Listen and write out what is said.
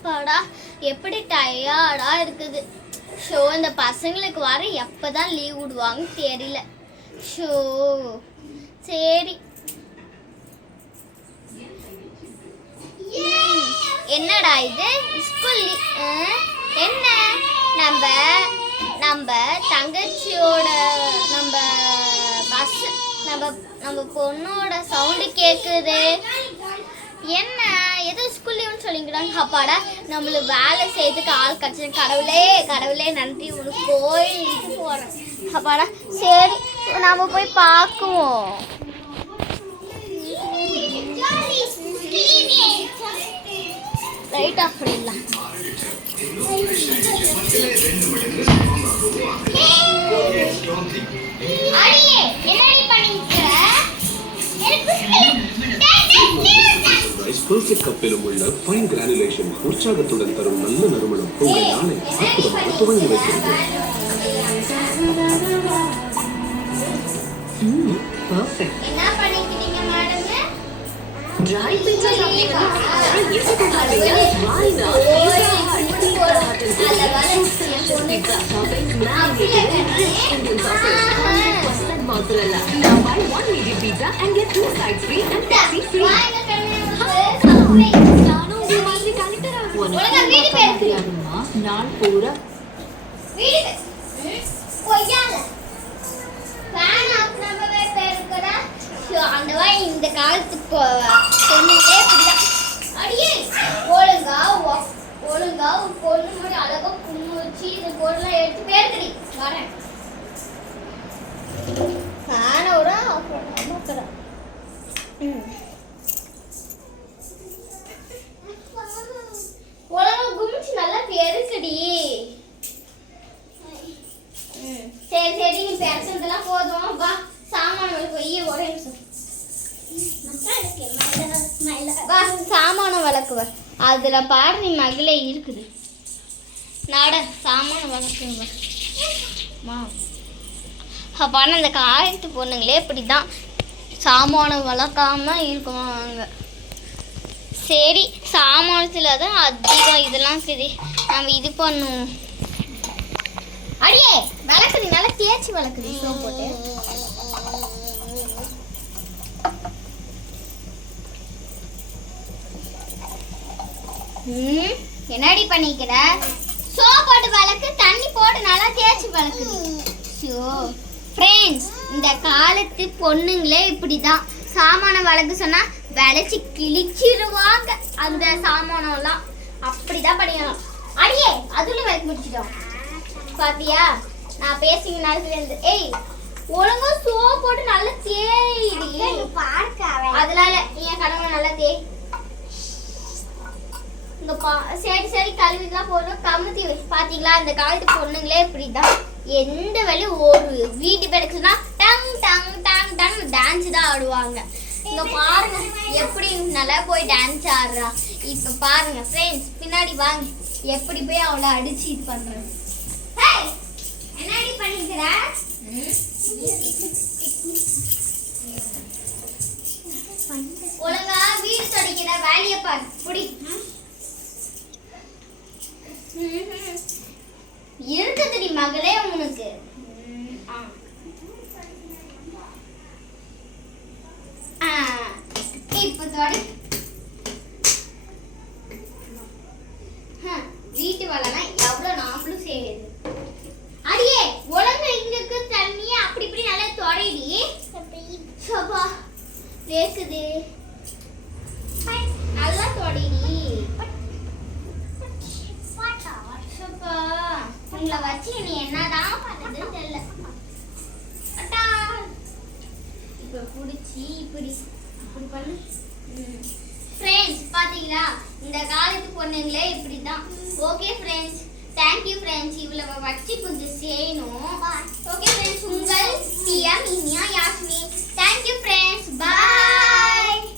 அப்பாடா எப்படி டயர்டா இருக்குது. ஷோ இந்த பசங்களுக்கு வர எப்பதான் லீவ் விடுவாங்க தெரியல. ஷோ சரி என்னடா இது ஸ்கூல் என்ன நம்ம நம்ம தங்கச்சியோட நம்ம பஸ் நம்ம பொண்ணோட சவுண்டு கேட்குது. என்ன ஏதோ ஸ்கூல் லீவுன்னு சொல்லிக்கிறாங்க. அப்பாடா நம்மளுக்கு வேலை செய்யறதுக்கு ஆள் கிடச்சி. கடவுளே கடவுளே நன்றி உனக்கு கோயிலுக்கு போகிறேன். அப்பாடா சரி நம்ம போய் பார்க்குவோம். லைட் ஆஃப் பண்ணிடலாம். பெர்ஃபெக்ட் கப்பிலும் உள்ள ஃபைன் கிரானுலேஷன் உற்சாகத்துடன் தரும் நல்ல நறுமணம் உங்கள் நாளை அற்புதமாக துவங்கி வைக்கிறது. பெர்ஃபெக்ட். என்ன பண்ணிக்கிறீங்க மேடம்? Dry pizza சாப்பிட்டீங்கன்னா எது கொண்டாடுறீங்க? Why not? Pizza toppings marinated in rich Indian sauces, 100% mozzarella. Now buy one medium pizza and get 2 sides free and Pepsi free. நானும் உங்க மாதிரி கலெக்டரா உனக்கு நாள் பூரா வீடு கொய்யால ஃபேன் ஆஃப் நம்மவே பேருக்குடா. அந்த வாய் இந்த காலத்து பொண்ணுங்களே இப்படிதான். அடியே ஒழுங்கா பொண்ணு மாதிரி அழகா கும்மு வச்சு இந்த பொருளை எடுத்து பேருக்கடி வரேன். ஃபேனோட அப்புறம் ஒழுங்கா குமிச்சு நல்லா பெருக்கடி. சரி சரி நீ பேசுறதெல்லாம் போதும். வா சாமான போய் ஒரே நிமிஷம் சாமான விளக்குவ. அதுல பாரு நீ மகளே இருக்குது. நாட சாமான விளக்குவ. அப்பான அந்த காலத்து பொண்ணுங்களே இப்படிதான் சாமானம் வளர்க்காம இருக்குவாங்க. சரி சாமானத்துல தான் அதிகம் இதெல்லாம் சரி நம்ம இது பண்ணுவோம். அடியே விளக்குது நல்லா தேய்ச்சி விளக்குது சோப் போட்டு. என்னடி பண்ணிக்கிற? சோப் போட்டு விளக்கு தண்ணி போட்டு நல்லா தேய்ச்சி விளக்குது. ஷோ ஃப்ரெண்ட்ஸ் இந்த காலத்து பொண்ணுங்களே இப்படிதான் சாமான விளக்கு சொன்னா விளைச்சி கிழிச்சிருவாங்க. அந்த சாமானம்லாம் அப்படிதான் பண்ணிடலாம். அடியே அதுல விளக்கு முடிச்சிட்டோம் பாத்தியா? நான் பேசிங்க நேரத்துல ஏய் ஒழுங்கா சோப் போட்டு நல்லா தேய்டி. அதனால என் கணவன் நல்லா தேய். இந்த சரி சரி கழுவிலாம் போதும் கமுத்தி வச்சு. பாத்தீங்களா அந்த காலத்து பொண்ணுங்களே இப்படிதான் எந்த வேலையும் ஒரு வீட்டு பெருக்குன்னா டங் டங் டங் டங் டான்ஸ் தான் ஆடுவாங்க. இங்க பாருங்க எப்படி நல்லா போய் டான்ஸ் ஆடுறா. இப்ப பாருங்க ஃப்ரெண்ட்ஸ் பின்னாடி வாங்க எப்படி போய் அவளை அடிச்சு இது பண்றது. என்னடி பண்ணிக்கிற? ஒழுங்கா வீடு தொடக்கிற வேலையை பாரு. புடி இருக்குதுடி மகளே உனக்கு. இப்ப தொடி. வீட்டு வேலைனா எவ்வளவு நாமளும் செய்யுது. அடியே ஒழுங்கா இங்க தண்ணிய அப்படி இப்படி நல்லா தொடைடி. சபா வேக்குது நல்லா தொடைடி. சபா உங்களை வச்சு நீ என்னதான் பண்ணுதுன்னு தெரியல. இப்ப புடிச்சி இப்படி இப்படி பண்ணு. ஃப்ரெண்ட்ஸ் பாத்தீங்களா இந்த காலத்து பொண்ணுங்களே இப்படிதான். Okay friends thank you friends. இவ்வளவு வச்சு கொஞ்சம் செய்யணும். ஓகே ஃப்ரெண்ட்ஸ் உங்கள் பிரியா மினியா யாஸ்மி. Thank you friends. பாய்.